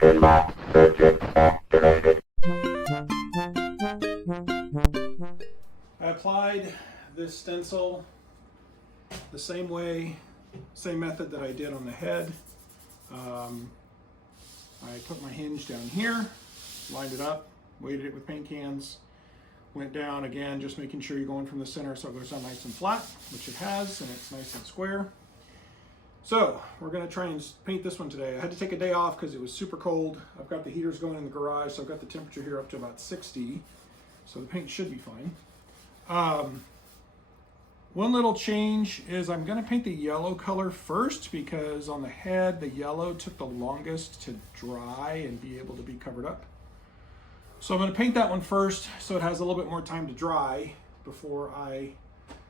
Pinball circuit activated. I applied this stencil the same way, same method that I did on the head. I put my hinge down here, lined it up, weighted it with paint cans, went down again, just making sure you're going from the center so it goes down nice and flat, which it has, and it's nice and square. So we're gonna try and paint this one today. I had to take a day off because it was super cold. I've got the heaters going in the garage, so I've got the temperature here up to about 60, so the paint should be fine. One little change is I'm gonna paint the yellow color first because on the head, the yellow took the longest to dry and be able to be covered up. So I'm gonna paint that one first so it has a little bit more time to dry before I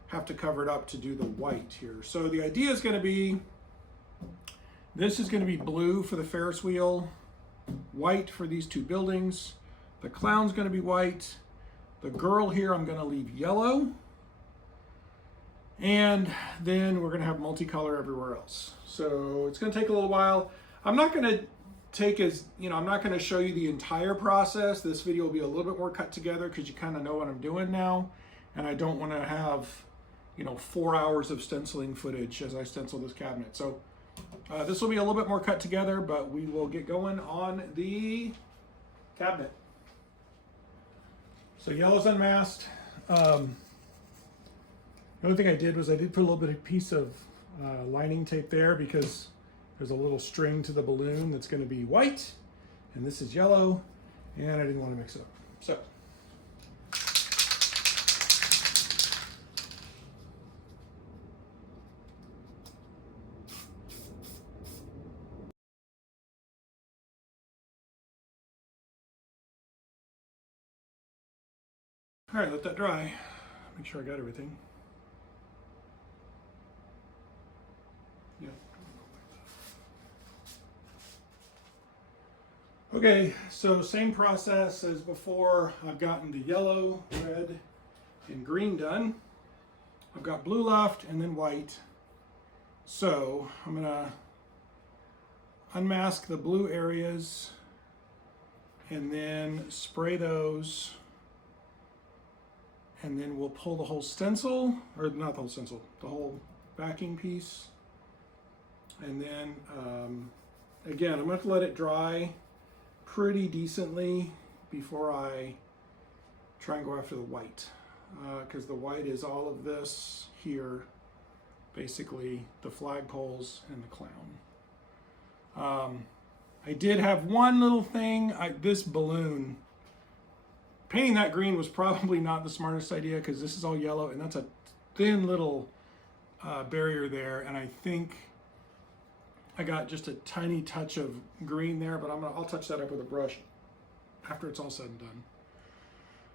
have to cover it up to do the white here. So the idea is gonna be, this is gonna be blue for the Ferris wheel, white for these two buildings. The clown's gonna be white. The girl here I'm gonna leave yellow. And then we're gonna have multicolor everywhere else. So it's gonna take a little while. I'm not gonna I'm not gonna show you the entire process. This video will be a little bit more cut together because you kind of know what I'm doing now. And I don't wanna have, 4 hours of stenciling footage as I stencil this cabinet. So this will be a little bit more cut together, but we will get going on the cabinet. So yellow's unmasked. The only thing I did was I did put a little bit of piece of lining tape there because there's a little string to the balloon that's going to be white, and this is yellow, and I didn't want to mix it up. So. All right, let that dry. Make sure I got everything. Yeah. Okay, so same process as before. I've gotten the yellow, red, and green done. I've got blue left and then white. So I'm gonna unmask the blue areas and then spray those. And then we'll pull the whole stencil, or not the whole stencil, the whole backing piece. And then, again, I'm going to have to let it dry pretty decently before I try and go after the white. Because the white is all of this here, basically the flagpoles and the clown. I did have one little thing, this balloon, painting that green was probably not the smartest idea because this is all yellow and that's a thin little barrier there, and I think I got just a tiny touch of green there, but I'll touch that up with a brush after it's all said and done.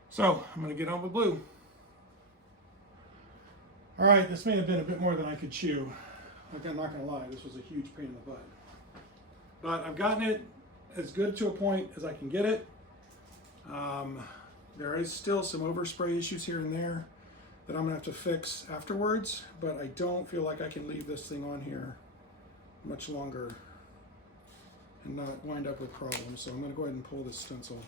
So I'm gonna get on with blue. All right, this may have been a bit more than I could chew. Like, I'm not gonna lie, this was a huge pain in the butt. But I've gotten it as good to a point as I can get it. There is still some overspray issues here and there that I'm gonna have to fix afterwards, but I don't feel like I can leave this thing on here much longer and not wind up with problems. So I'm gonna go ahead and pull this stencil.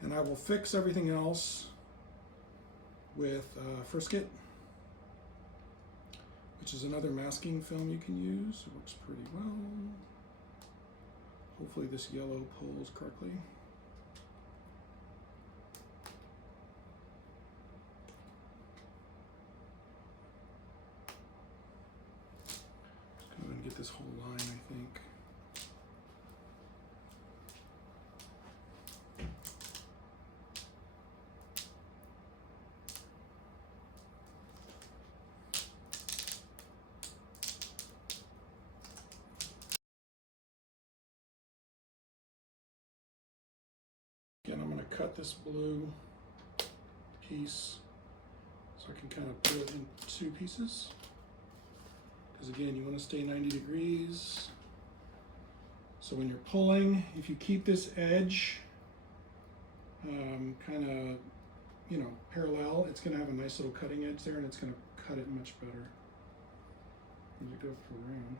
And I will fix everything else with Frisket, which is another masking film you can use. It works pretty well. Hopefully this yellow pulls correctly. Just go ahead and get this whole line, I think. Again, I'm going to cut this blue piece so I can kind of put it in two pieces. Because again, you want to stay 90 degrees. So when you're pulling, if you keep this edge kind of, parallel, it's going to have a nice little cutting edge there, and it's going to cut it much better as you go around.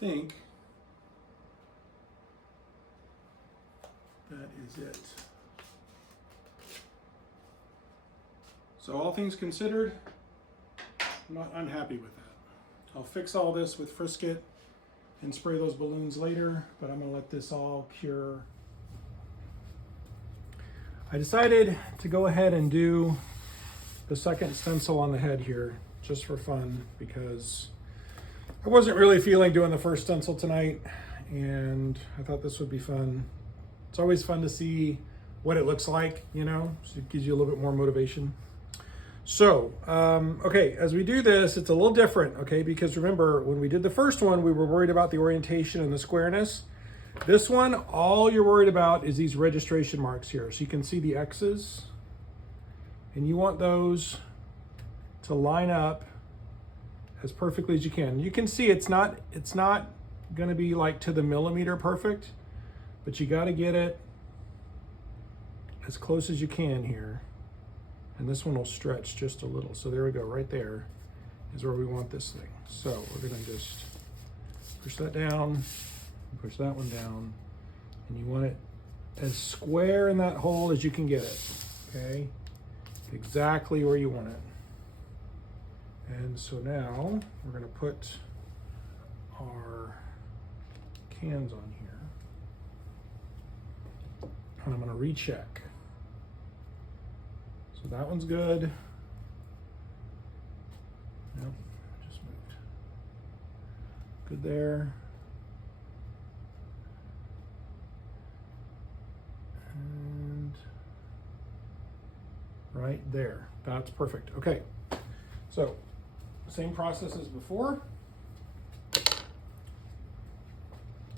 think that is it. So all things considered, I'm not unhappy with that. I'll fix all this with Frisket and spray those balloons later, but I'm gonna let this all cure. I decided to go ahead and do the second stencil on the head here, just for fun, because I wasn't really feeling doing the first stencil tonight, and I thought this would be fun. It's always fun to see what it looks like, you know, so it gives you a little bit more motivation. So, okay, as we do this, it's a little different, okay, because remember, when we did the first one, we were worried about the orientation and the squareness. This one, all you're worried about is these registration marks here. So you can see the X's, and you want those to line up as perfectly as you can. You can see it's not gonna be like to the millimeter perfect, but you gotta get it as close as you can here. And this one will stretch just a little. So there we go, right there is where we want this thing. So we're gonna just push that down, push that one down, and you want it as square in that hole as you can get it, okay? Exactly where you want it. And so now we're gonna put our cans on here, and I'm gonna recheck. So that one's good. Yep, just moved. Good there. And right there. That's perfect. Okay. So, same process as before.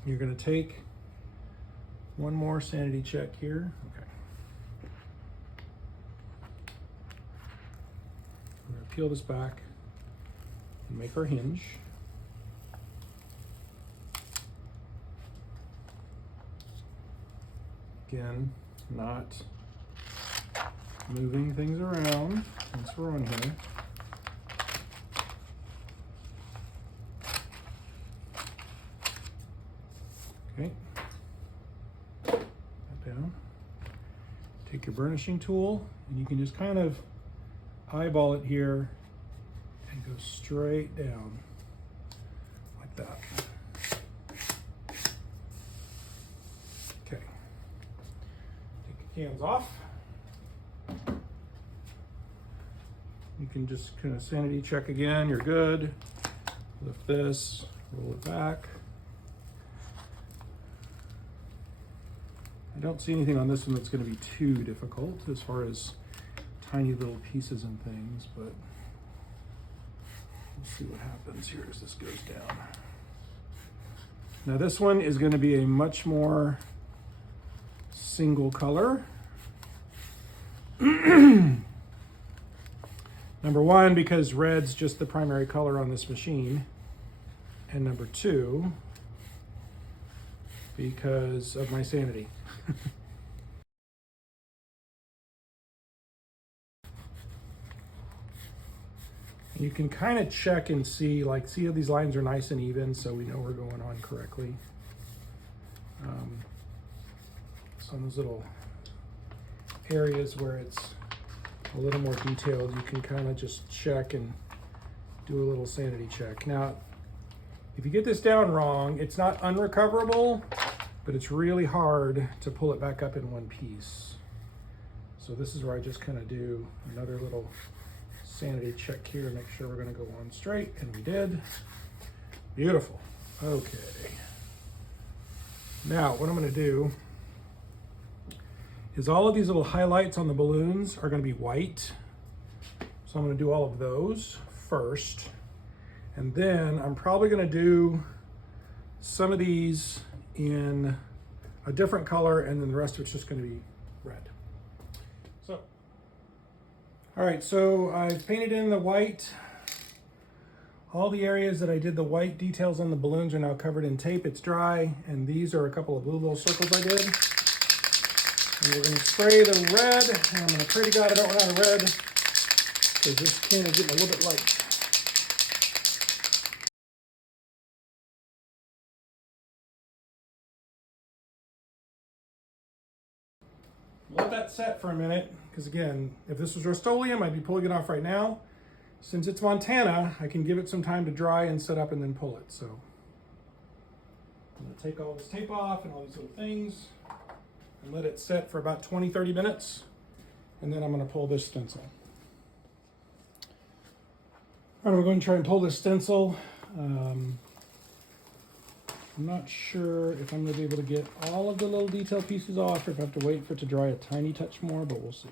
You're going to take one more sanity check here. Okay. We're going to peel this back and make our hinge. Again, not moving things around once we're on here. Okay. That down. Take your burnishing tool, and you can just kind of eyeball it here and go straight down like that. Okay. Take the cans off. You can just kind of sanity check again, you're good. Lift this, roll it back. I don't see anything on this one that's going to be too difficult as far as tiny little pieces and things, but we'll see what happens here as this goes down. Now this one is going to be a much more single color. Number one, because red's just the primary color on this machine. And number two, because of my sanity. You can kind of check and see, like, see how these lines are nice and even, so we know we're going on correctly. Some of those little areas where it's a little more detailed, you can kind of just check and do a little sanity check. Now, if you get this down wrong, it's not unrecoverable, but it's really hard to pull it back up in one piece. So this is where I just kind of do another little sanity check here to make sure we're going to go on straight, and we did. Beautiful. Okay. Now, what I'm going to do is all of these little highlights on the balloons are going to be white. So I'm going to do all of those first. And then I'm probably going to do some of these in a different color, and then the rest of it's just going to be red. So, all right, so I've painted in the white. All the areas that I did the white details on the balloons are now covered in tape. It's dry, and these are a couple of blue little circles I did. And we're going to spray the red, and I'm going to pray to God I don't run out of red, because this can is getting a little bit light. Let that set for a minute, because again, if this was Rust-Oleum, I'd be pulling it off right now. Since it's Montana, I can give it some time to dry and set up and then pull it. So I'm gonna take all this tape off and all these little things and let it set for about 20-30 minutes. And then I'm gonna pull this stencil. All right, we're going to try and pull this stencil. I'm not sure if I'm gonna be able to get all of the little detail pieces off or if I have to wait for it to dry a tiny touch more, but we'll see.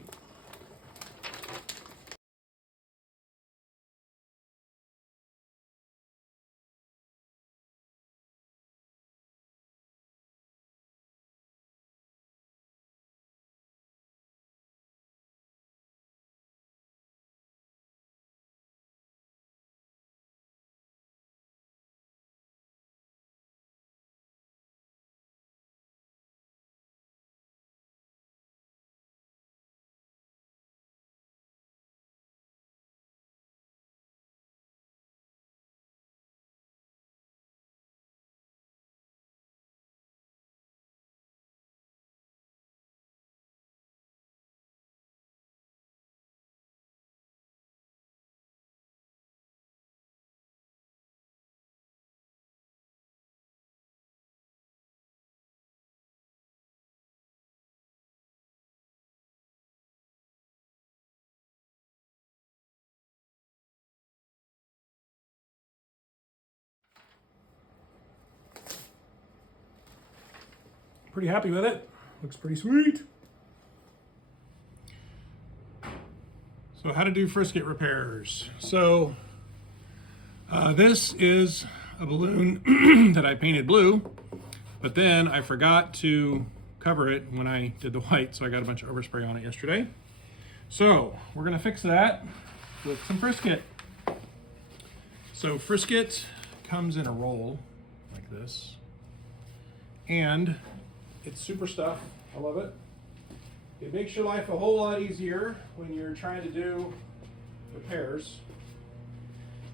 Pretty happy with it. Looks pretty sweet. So how to do frisket repairs. So this is a balloon that I painted blue, but then I forgot to cover it when I did the white, so I got a bunch of overspray on it yesterday. So we're gonna fix that with some frisket. So frisket comes in a roll like this, and it's super stuff. I love it. It makes your life a whole lot easier when you're trying to do repairs.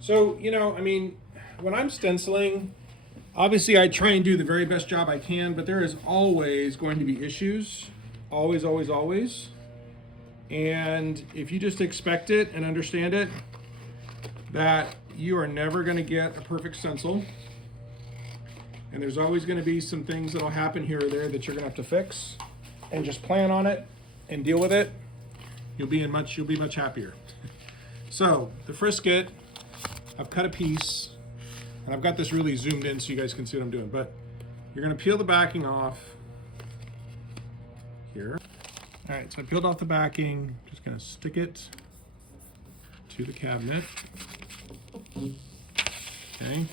So, you know, I mean, when I'm stenciling, obviously I try and do the very best job I can, but there is always going to be issues. Always, always, always. And if you just expect it and understand it, that you are never going to get a perfect stencil. And there's always going to be some things that'll happen here or there that you're going to have to fix, and just plan on it and deal with it. You'll be much happier. So the frisket, I've cut a piece, and I've got this really zoomed in so you guys can see what I'm doing. But you're going to peel the backing off here. All right, so I peeled off the backing. Just going to stick it to the cabinet. Okay.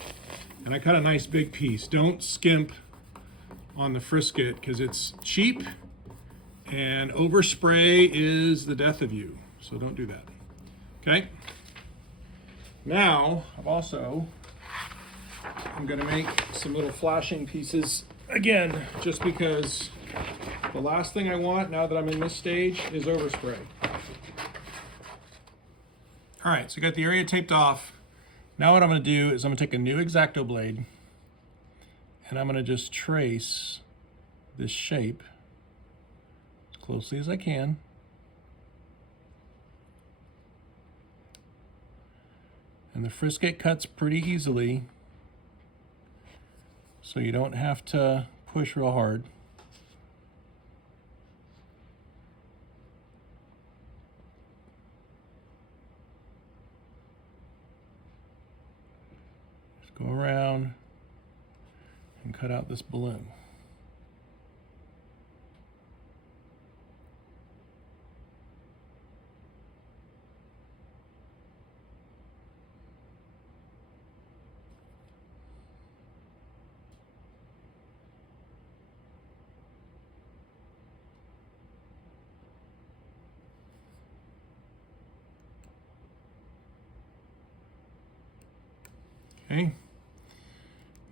And I cut a nice big piece. Don't skimp on the frisket because it's cheap and overspray is the death of you. So don't do that. Okay. Now I'm gonna make some little flashing pieces again, just because the last thing I want now that I'm in this stage is overspray. All right, so I got the area taped off. Now what I'm going to do is I'm going to take a new X-Acto blade and I'm going to just trace this shape as closely as I can. And the frisket cuts pretty easily, so you don't have to push real hard. Go around and cut out this balloon. Okay.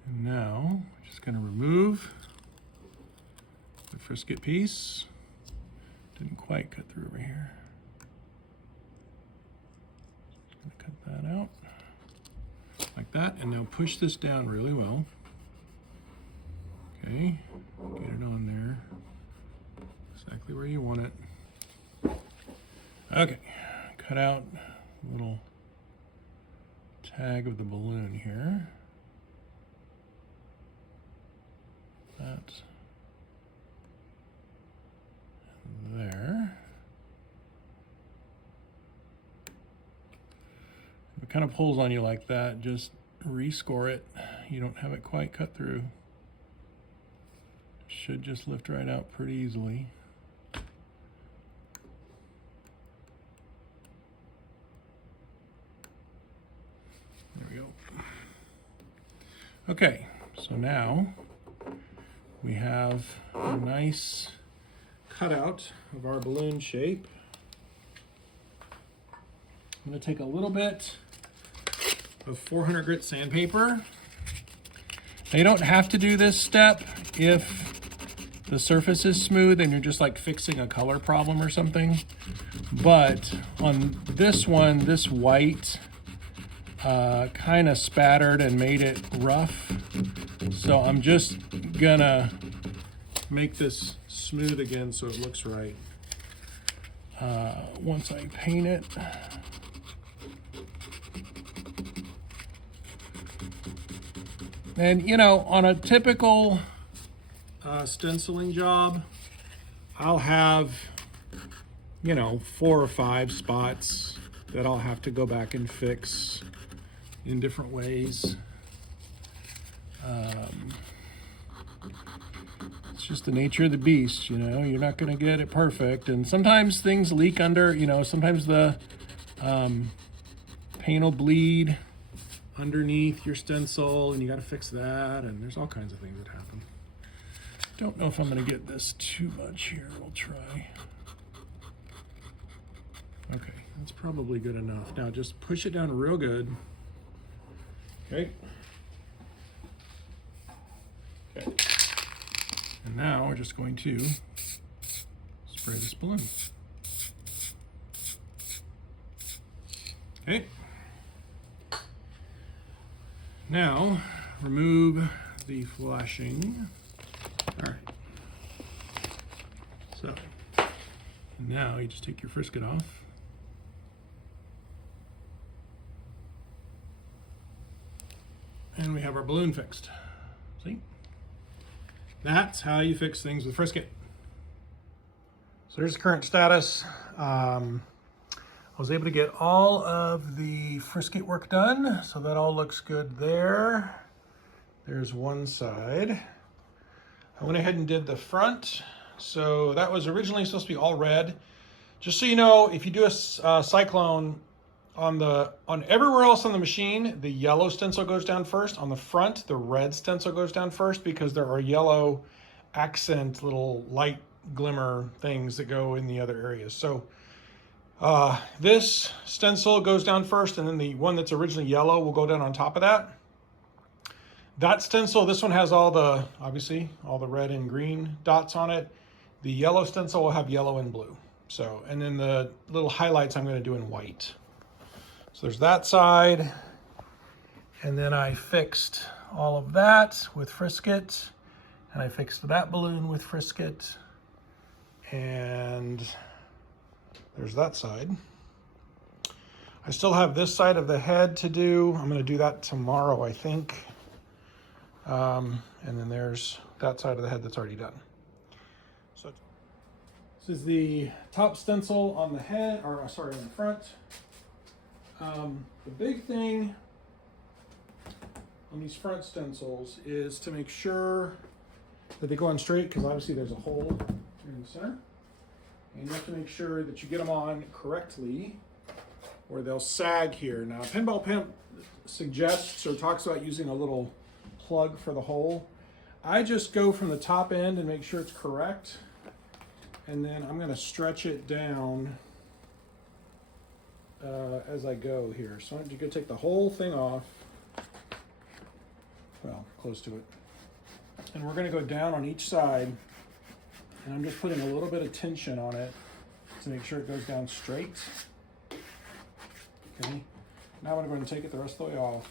And now I'm just going to remove the frisket piece. Didn't quite cut through over here. Just going to cut that out like that, and now push this down really well. Okay, get it on there exactly where you want it. Okay, cut out a little tag of the balloon here. That there. If it kind of pulls on you like that, just rescore it. You don't have it quite cut through. Should just lift right out pretty easily. There we go. Okay, so now we have a nice cutout of our balloon shape. I'm going to take a little bit of 400 grit sandpaper. Now you don't have to do this step if the surface is smooth and you're just like fixing a color problem or something. But on this one, this white kind of spattered and made it rough. So I'm just gonna make this smooth again so it looks right. Once I paint it. And you know, on a typical stenciling job, I'll have, you know, 4 or 5 spots that I'll have to go back and fix in different ways. It's just the nature of the beast, you know, you're not going to get it perfect. And sometimes things leak under, you know, sometimes the paint will bleed underneath your stencil and you got to fix that. And there's all kinds of things that happen. Don't know if I'm going to get this too much here. We'll try. Okay, that's probably good enough. Now just push it down real good. Okay. Okay. And now we're just going to spray this balloon. Okay. Now remove the flashing. All right. So now you just take your frisket off. And we have our balloon fixed. See? That's how you fix things with frisket. So there's the current status. I was able to get all of the frisket work done, so that all looks good there. There's one side. I went ahead and did the front. So that was originally supposed to be all red. Just so you know, if you do a Cyclone, on everywhere else on the machine, the yellow stencil goes down first. On the front, the red stencil goes down first because there are yellow accent little light glimmer things that go in the other areas. So this stencil goes down first, and then the one that's originally yellow will go down on top of that. That stencil, this one has obviously all the red and green dots on it. The yellow stencil will have yellow and blue. So, and then the little highlights I'm going to do in white. So there's that side, and then I fixed all of that with frisket, and I fixed that balloon with frisket, and there's that side. I still have this side of the head to do. I'm going to do that tomorrow, I think. And then there's that side of the head that's already done. So this is the top stencil on the head, or sorry, on the front. The big thing on these front stencils is to make sure that they go on straight, because obviously there's a hole here in the center. And you have to make sure that you get them on correctly or they'll sag here. Now, Pinball Pimp suggests or talks about using a little plug for the hole. I just go from the top end and make sure it's correct. And then I'm gonna stretch it down as I go here. So you're gonna take the whole thing off, well, close to it. And we're gonna go down on each side, and I'm just putting a little bit of tension on it to make sure it goes down straight. Okay, now I'm going to take it the rest of the way off.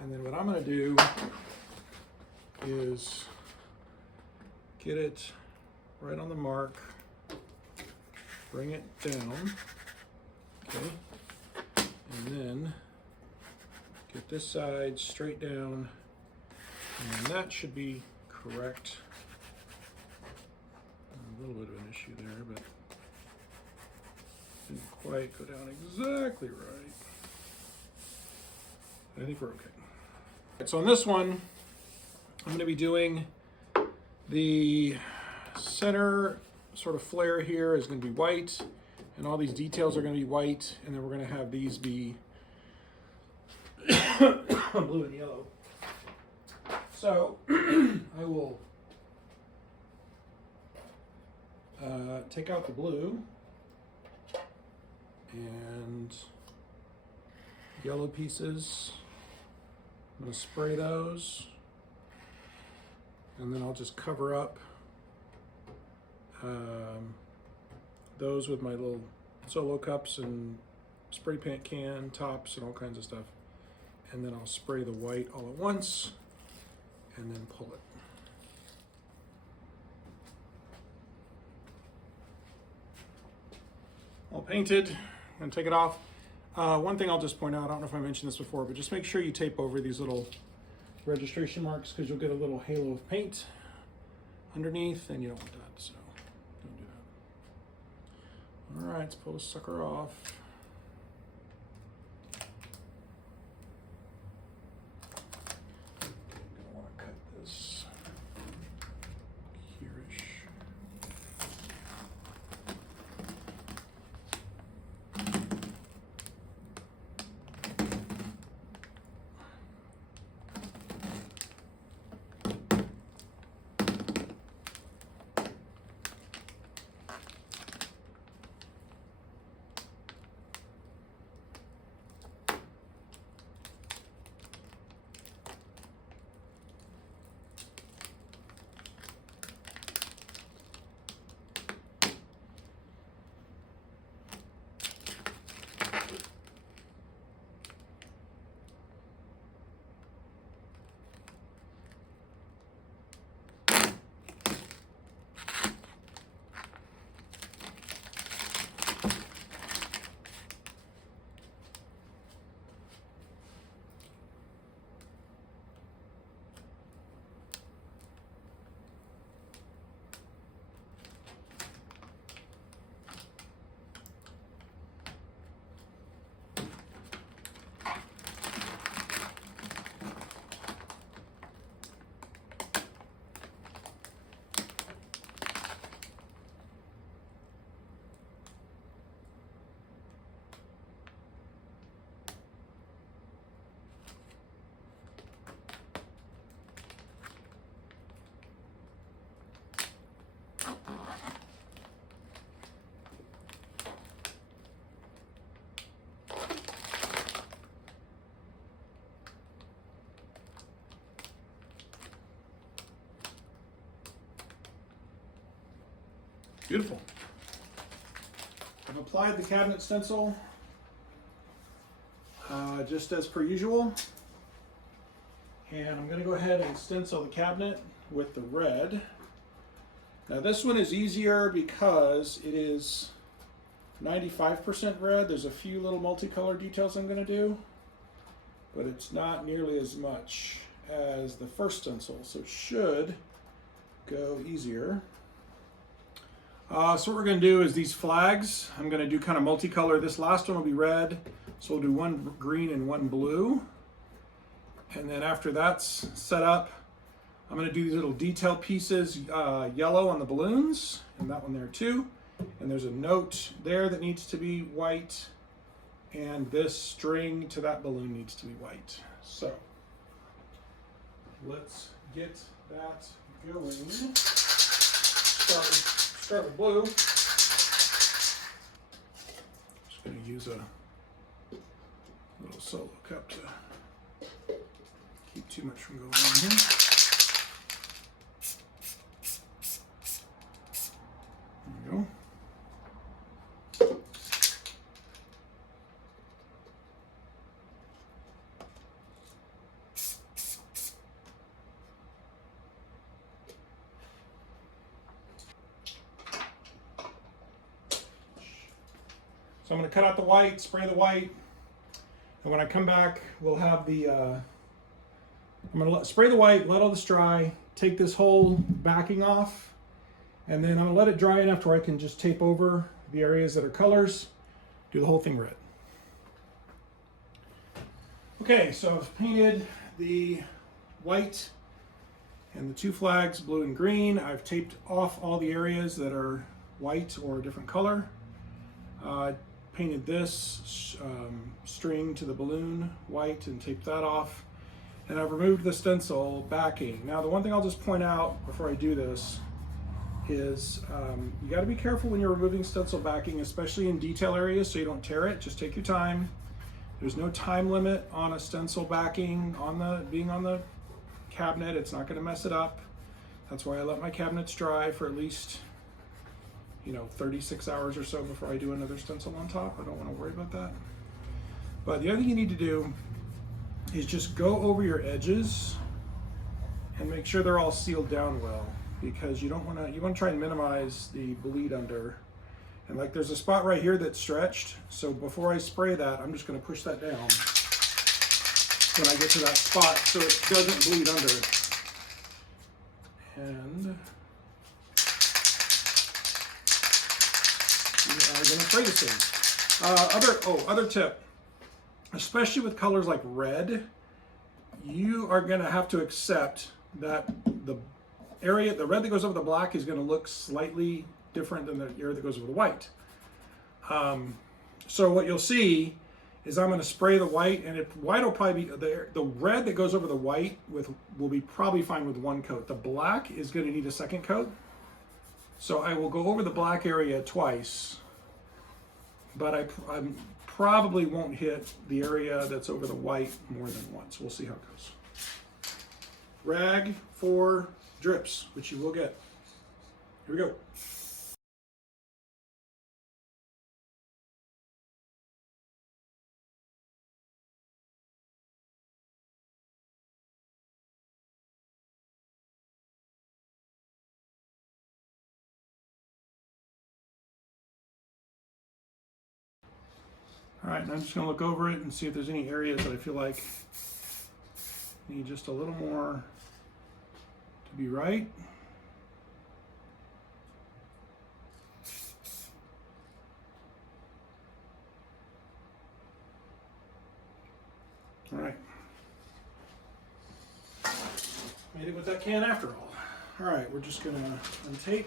And then what I'm going to do is get it right on the mark, bring it down, okay, and then get this side straight down, and that should be correct. A little bit of an issue there, but didn't quite go down exactly right. I think we're okay. So on this one, I'm going to be doing the center sort of flare here is going to be white, and all these details are going to be white, and then we're going to have these be blue and yellow. So I will take out the blue and yellow pieces. I'm going to spray those, and then I'll just cover up those with my little solo cups and spray paint can tops and all kinds of stuff. And then I'll spray the white all at once and then pull it. All painted. I'm going to take it off. One thing I'll just point out, I don't know if I mentioned this before, but just make sure you tape over these little registration marks, because you'll get a little halo of paint underneath, and you don't want that, so don't do that. All right, let's pull this sucker off. I'm gonna want to cut this here-ish. Beautiful. I've applied the cabinet stencil just as per usual. And I'm going to go ahead and stencil the cabinet with the red. Now this one is easier because it is 95% red. There's a few little multicolor details I'm going to do, but it's not nearly as much as the first stencil, so it should go easier. So what we're going to do is these flags, I'm going to do kind of multicolor. This last one will be red, so we'll do one green and one blue. And then after that's set up, I'm going to do these little detail pieces, yellow on the balloons, and that one there too. And there's a note there that needs to be white, and this string to that balloon needs to be white. So let's get that going. Start with blue. Just going to use a little solo cup to keep too much from going on here. There we go. So I'm going to cut out the white, spray the white, and when I come back, we'll have the, I'm going to spray the white, let all this dry, take this whole backing off, and then I'm going to let it dry enough to where I can just tape over the areas that are colors, do the whole thing red. Okay, so I've painted the white and the two flags, blue and green. I've taped off all the areas that are white or a different color. Painted this string to the balloon white and taped that off. And I've removed the stencil backing. Now the one thing I'll just point out before I do this is you got to be careful when you're removing stencil backing, especially in detail areas, so you don't tear it. Just take your time. There's no time limit on a stencil backing being on the cabinet. It's not going to mess it up. That's why I let my cabinets dry for at least 36 hours or so before I do another stencil on top. I don't want to worry about that. But the other thing you need to do is just go over your edges and make sure they're all sealed down well, because you want to try and minimize the bleed under. And like there's a spot right here that's stretched, so before I spray that, I'm just going to push that down when I get to that spot so it doesn't bleed under. And we are going to spray this thing. Other tip, especially with colors like red, you are going to have to accept that the red that goes over the black is going to look slightly different than the area that goes over the white. So what you'll see is I'm going to spray the white, and white will probably be the red that goes over the white will be probably fine with one coat. The black is going to need a second coat. So I will go over the black area twice, but I probably won't hit the area that's over the white more than once. We'll see how it goes. Rag for drips, which you will get. Here we go. All right, and I'm just going to look over it and see if there's any areas that I feel like need just a little more to be right. All right. Made it with that can after all. All right, we're just going to untape.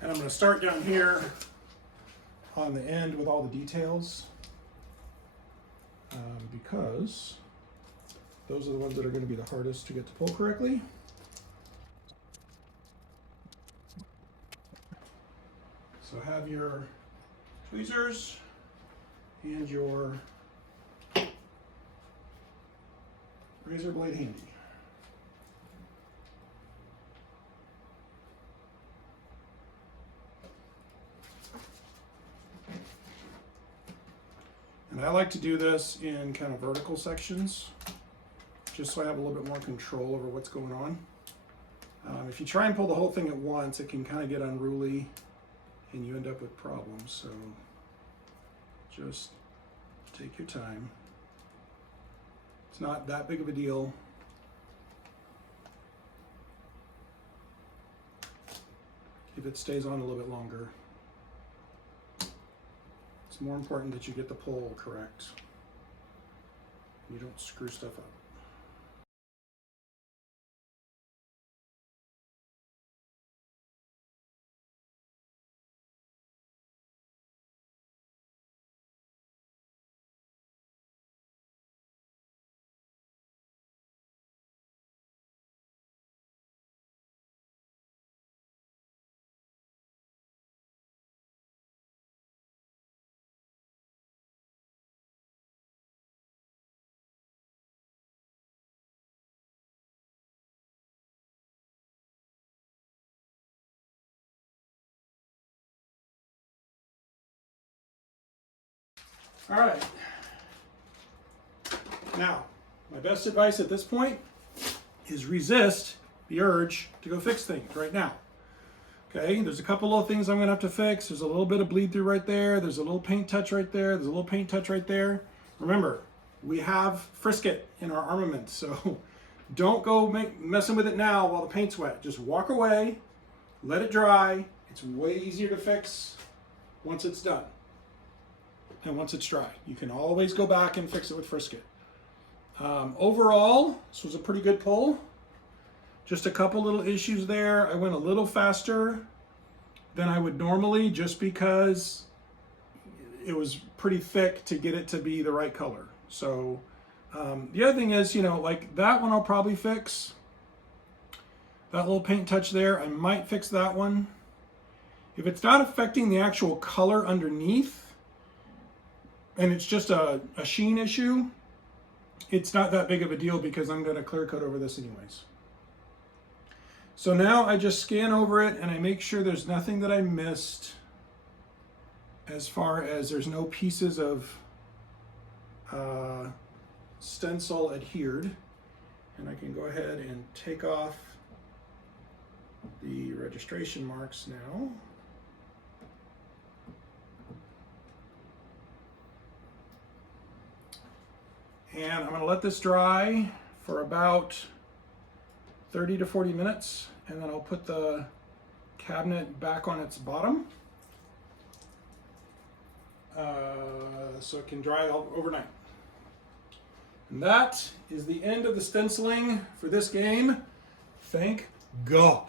And I'm going to start down here on the end with all the details because those are the ones that are going to be the hardest to get to pull correctly. So have your tweezers and your razor blade handy. And I like to do this in kind of vertical sections, just so I have a little bit more control over what's going on. If you try and pull the whole thing at once, it can kind of get unruly and you end up with problems. So just take your time. It's not that big of a deal. If it stays on a little bit longer. It's more important that you get the pull correct. You don't screw stuff up. All right. Now, my best advice at this point is resist the urge to go fix things right now. Okay, there's a couple little things I'm gonna have to fix. There's a little bit of bleed through right there. There's a little paint touch right there. There's a little paint touch right there. Remember, we have frisket in our armament, so don't go messing with it now while the paint's wet. Just walk away, let it dry. It's way easier to fix once it's done and once it's dry. You can always go back and fix it with frisket. Overall, this was a pretty good pull. Just a couple little issues there. I went a little faster than I would normally just because it was pretty thick to get it to be the right color. So the other thing is, you know, like that one I'll probably fix. That little paint touch there, I might fix that one. If it's not affecting the actual color underneath and it's just a sheen issue, it's not that big of a deal because I'm going to clear coat over this anyways. So now I just scan over it and I make sure there's nothing that I missed as far as there's no pieces of stencil adhered. And I can go ahead and take off the registration marks now. And I'm going to let this dry for about 30 to 40 minutes, and then I'll put the cabinet back on its bottom so it can dry overnight. And that is the end of the stenciling for this game. Thank God.